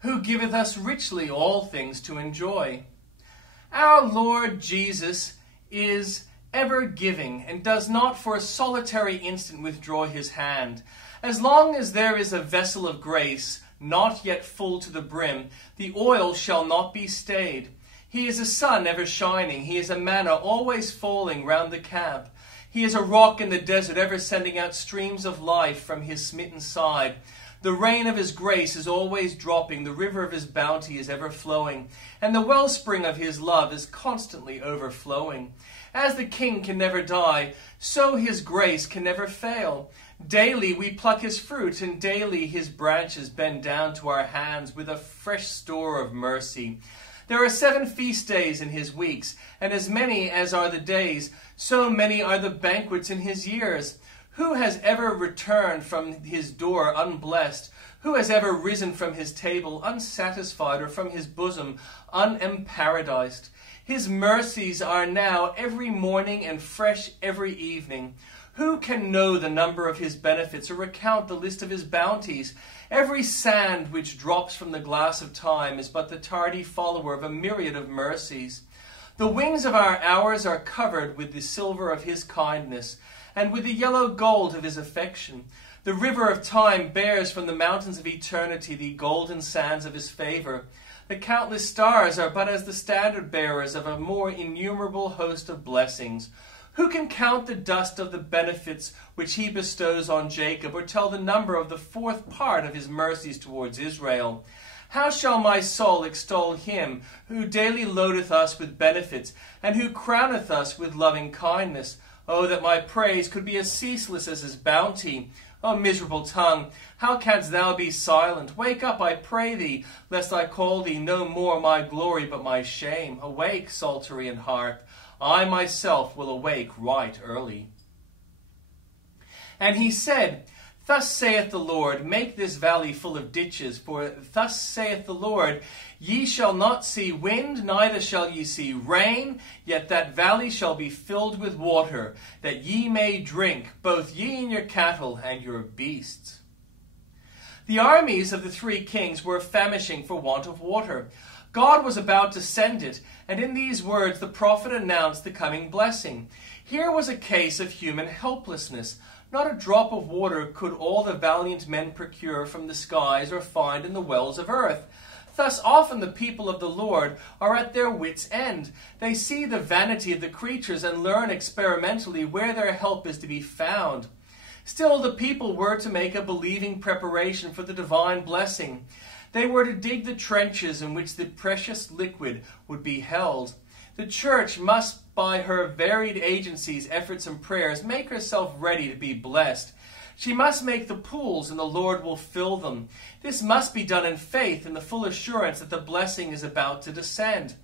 who giveth us richly all things to enjoy. Our Lord Jesus is ever giving, and does not for a solitary instant withdraw his hand. As long as there is a vessel of grace, not yet full to the brim, the oil shall not be stayed. He is a sun ever shining, he is a manna always falling round the camp. He is a rock in the desert, ever sending out streams of life from his smitten side. The rain of his grace is always dropping, the river of his bounty is ever flowing, and the wellspring of his love is constantly overflowing. As the king can never die, so his grace can never fail. Daily we pluck his fruit, and daily his branches bend down to our hands with a fresh store of mercy. There are 7 feast days in his weeks, and as many as are the days, so many are the banquets in his years. Who has ever returned from his door unblessed? Who has ever risen from his table unsatisfied, or from his bosom unemparadised? His mercies are now every morning and fresh every evening. Who can know the number of his benefits, or recount the list of his bounties? Every sand which drops from the glass of time is but the tardy follower of a myriad of mercies. The wings of our hours are covered with the silver of his kindness, and with the yellow gold of his affection. The river of time bears from the mountains of eternity the golden sands of his favor. The countless stars are but as the standard bearers of a more innumerable host of blessings. Who can count the dust of the benefits which he bestows on Jacob, or tell the number of the 4th part of his mercies towards Israel? How shall my soul extol him who daily loadeth us with benefits, and who crowneth us with loving kindness? Oh, that my praise could be as ceaseless as his bounty. O miserable tongue, how canst thou be silent? Wake up, I pray thee, lest I call thee no more my glory but my shame. Awake, psaltery and harp. I myself will awake right early. And he said, Thus saith the Lord, make this valley full of ditches, for thus saith the Lord, ye shall not see wind, neither shall ye see rain, yet that valley shall be filled with water, that ye may drink, both ye and your cattle and your beasts. The armies of the 3 kings were famishing for want of water. God was about to send it, and in these words the prophet announced the coming blessing. Here was a case of human helplessness. Not a drop of water could all the valiant men procure from the skies or find in the wells of earth. Thus often the people of the Lord are at their wits' end. They see the vanity of the creatures and learn experimentally where their help is to be found. Still, the people were to make a believing preparation for the divine blessing. They were to dig the trenches in which the precious liquid would be held. The church must, by her varied agencies, efforts, and prayers, make herself ready to be blessed. She must make the pools, and the Lord will fill them. This must be done in faith, in the full assurance that the blessing is about to descend.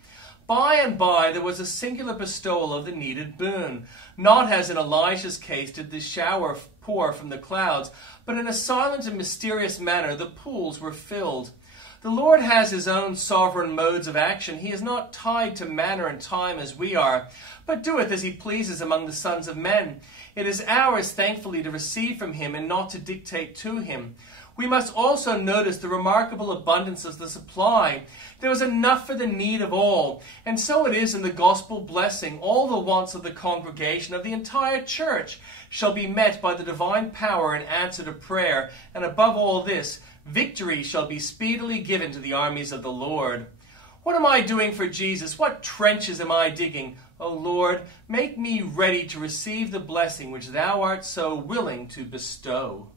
By and by there was a singular bestowal of the needed boon. Not as in Elijah's case did the shower pour from the clouds, but in a silent and mysterious manner the pools were filled. The Lord has his own sovereign modes of action. He is not tied to manner and time as we are, but doeth as he pleases among the sons of men. It is ours, thankfully, to receive from him and not to dictate to him. We must also notice the remarkable abundance of the supply. There was enough for the need of all, and so it is in the gospel blessing. All the wants of the congregation of the entire church shall be met by the divine power in answer to prayer, and above all this, victory shall be speedily given to the armies of the Lord. What am I doing for Jesus? What trenches am I digging? O Lord, make me ready to receive the blessing which thou art so willing to bestow.